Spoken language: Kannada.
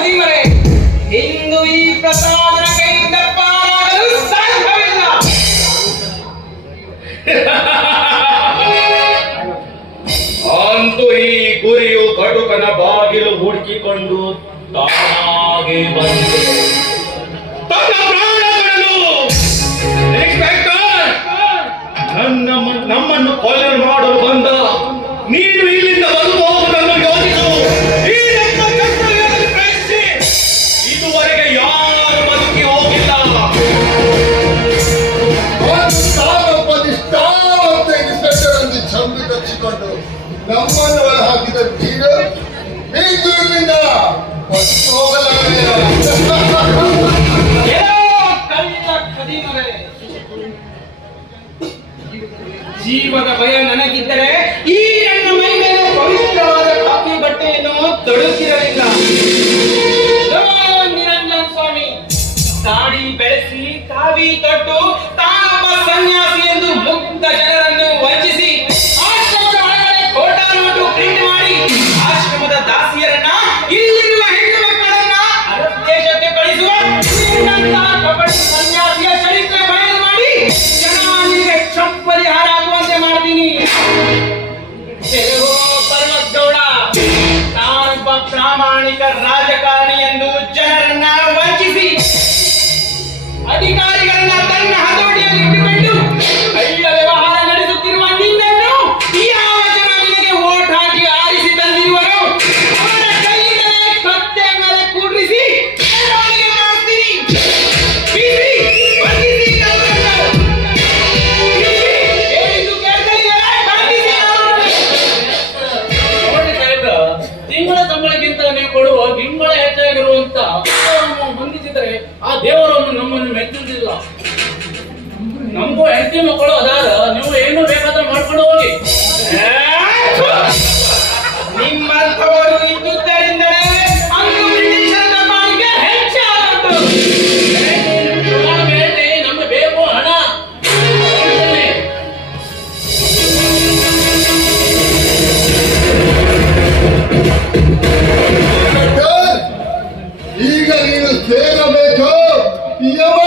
ಖದೀಮರೇ, ಇಂದು ಈ ಪ್ರಸಾದನ ಕೈಯಿಂದ ಪಾರಾಗಲು ಸಾಧ್ಯವಿಲ್ಲ. ಅಂತೂ ಈ ಗುರಿಯು ಕಟುಕನ ಬಾಗಿಲು ಹುಡುಕಿಕೊಂಡು ತಾನಾಗೆ ಬಂದಿದೆ. ತನ್ನ ಪ್ರಾಣಗಳನ್ನು ನಮ್ಮನ್ನು ಕೊಲೆ ಮಾಡಲು ಬಂದ ನೀನು ಇಲ್ಲಿಂದ ಬಂದು ಹೋಗುವುದನ್ನು ಯೋಚಿಸು. ಈ ನಮ್ಮ ಕರ್ತವ್ಯದಲ್ಲಿ ಪ್ರಯತ್ನಿಸಿ. ಇದುವರೆಗೆ ಯಾರು ಬದುಕಿ ಹೋಗಿಲ್ಲ. ಚಂಬಿ ಕಚ್ಚಿಕೊಂಡು ನಮ್ಮನ್ನು ಒಳ ಹಾಕಿದ ನೀರು ಬೀಜದಿಂದ ಹೋಗಲಾಗಲಿಲ್ಲ. ಜೀವದ ಭಯ ನನಗಿದ್ದರೆ ಈ ನನ್ನ ಮೈ ಮೇಲೆ ಪವಿತ್ರವಾದ ಕಾಫಿ ಬಟ್ಟೆಯನ್ನು ತೊಡುತ್ತಿರಲಿಲ್ಲ. ನಿರಂಜನ ಸ್ವಾಮಿ ದಾಡಿ ಬೆಳೆಸಿ ಕಾವಿ ತೊಟ್ಟು ತಾನೊಬ್ಬ ಸನ್ಯಾಸಿ ಎಂದು ಮುಗ್ಧ ಜನರನ್ನು ವಂಚಿಸಿ ಆಶ್ರಮದ ಒಳಗಡೆ ಕೋಟಾ ನೋಟು ಪ್ರಿಂಟ್ ಮಾಡಿ ಆಶ್ರಮದ ದಾಸಿಯರನ್ನ ಇಲ್ಲಿರುವ ಹೆಣ್ಣು ಮಕ್ಕಳನ್ನ ಅರಬ್ ದೇಶಕ್ಕೆ ಕಳಿಸುವ ಕಪಟ ಸನ್ಯಾಸಿಯ ಚರಿತ್ರೆ ಬಯಲು ಮಾಡಿ ಜನಾನಿಗೆ ಚಪ್ಪಲಿ ಹಾರಾಗುವಂತೆ ಮಾಡ್ತೀನಿ. ಪರ್ವತಗೌಡ ತಾನೊಬ್ಬ ಪ್ರಾಮಾಣಿಕ ರಾಜಕಾರಣಿ ಎಂದು ಜನರನ್ನ ವಂಚಿಸಿ ಅಧಿಕಾರಿಗಳನ್ನ ತನ್ನ ಹತೋಟಿಯಲ್ಲಿ ಇಟ್ಟುಕೊಂಡು ಕಳ್ಳ ವ್ಯವಹಾರ ನಡೆಸುತ್ತಿರುವ ನಿನ್ನನ್ನು ಯಾವ ಜನ ನಿನಗೆ ಓಟ್ ಹಾಕಿ ಆರಿಸಿ ತಂದಿರುವರು ಅವರ ಕೈಯಿಂದಲೇ ಕತ್ತೆ ಮೇಲೆ ಕೂಡಿಸಿ ಮೆರವಣಿಗೆ ಮಾಡ್ತೀನಿ. ಬೀಸಿ, ಬಂಧಿಸಿ ಅವರನ್ನು. ಬೀಸಿ, ಹೇಳಿದ್ದು ಕೇಳ್ಕೊಳ್ಳಿಲ್ಲ, ಬಂಧಿಸಿ ಅವರನ್ನು. ನೋಡಿ ಸಾಹೇಬ್ರ, ತಿಂಗಳ ಸಂಬಳಕ್ಕಿಂತ ನೀವು ಕೊಡುವ ತಿಂಗಳ ಹೆಚ್ಚಾಗಿರುವಂತ ಹೊಂದಿಸಿದರೆ ಆ ದೇವರನ್ನು ನಮ್ಮನ್ನು ಮೆಚ್ಚುವುದಿಲ್ಲ. ನಮಗೂ ಹೆಂಡತಿ ಮಕ್ಕಳು ಅದಾರ, ನೀವು ಏನು ಬೇಕಾದ್ರೆ ಮಾಡ್ಕೊಂಡು ಹೋಗಿ. ನಿಮ್ಮಂಥವರು ಇದ್ದುದರಿಂದಲೇ ಅಂದು ಬ್ರಿಟಿಷರ ದಬ್ಬಾಳಿಕೆ ಹೆಚ್ಚಾದದ್ದು. ನಮಗೆ ಬೇಕು ಹಣ. ಈಗ ನೀನು ಸೇರಬೇಕು ಯಮ